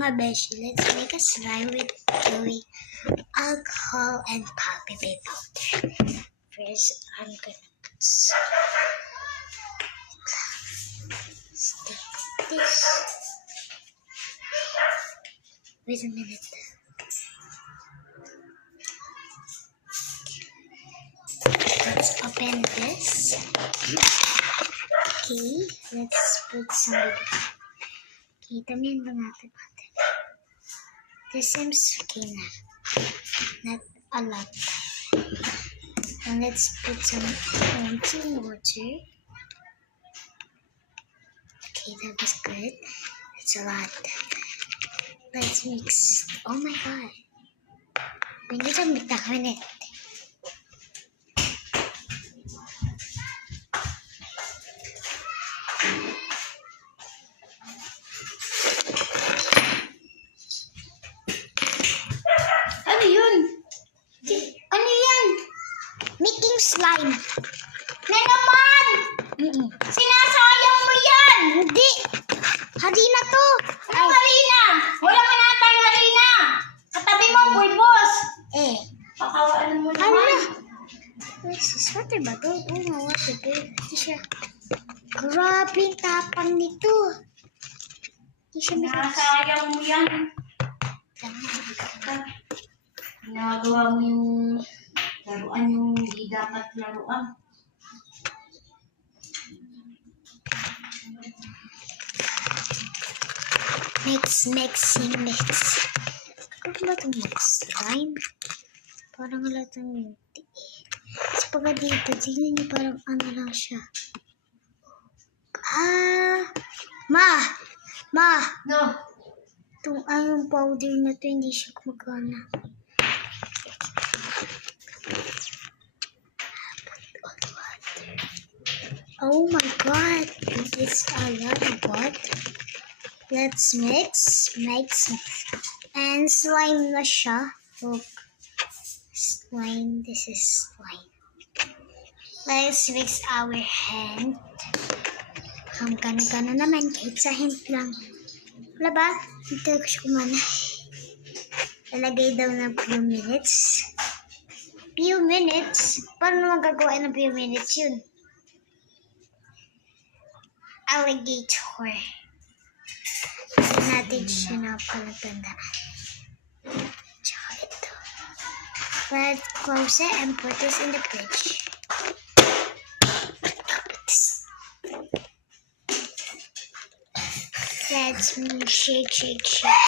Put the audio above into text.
Mga beshi, let's make a slime with gooey alcohol and poppy powder. First, I'm gonna put some stick this. Wait a minute. Let's open this. Okay, let's put some. Okay, también ba natin? This seems okay na. Not a lot. And let's put some water. Okay, that was good. That's a lot. Let's mix. Oh my god. We need to make a minute. Ano yun? Ano yan? Making slime. Na naman! Sinasayang mo yan! Hindi! Harina to! Anong harina? Wala ka na tayong harina! Katabi mo, pulbos! Pakawaan mo naman. Ano? Water ba to? Oo nga, water to. Hindi siya. Grabe yung tapang nito. Hindi siya sinasayang mo yan. Ginagawa mo yung laruan yung hindi dapat laruan. Mix. Ano ba itong mix slime? Parang halatang hindi. Kasi pagka dito, tingnan niyo parang ano lang siya. Ma! No. Itong ayong powder na to, hindi siya gumagana. Oh my god! It's a lot of water. Let's mix. And slime na siya. Look. Slime. This is slime. Let's mix our hand. Gana naman. Kahit sa hand lang. Wala ba? Hindi ko siya kumana. Lalagay daw ng few minutes. Few minutes? Paano magagawa ng few minutes yun? Alligator. Natin siya na palatandaan. Tsaka ito. Let's close it and put this in the fridge. Let's shake.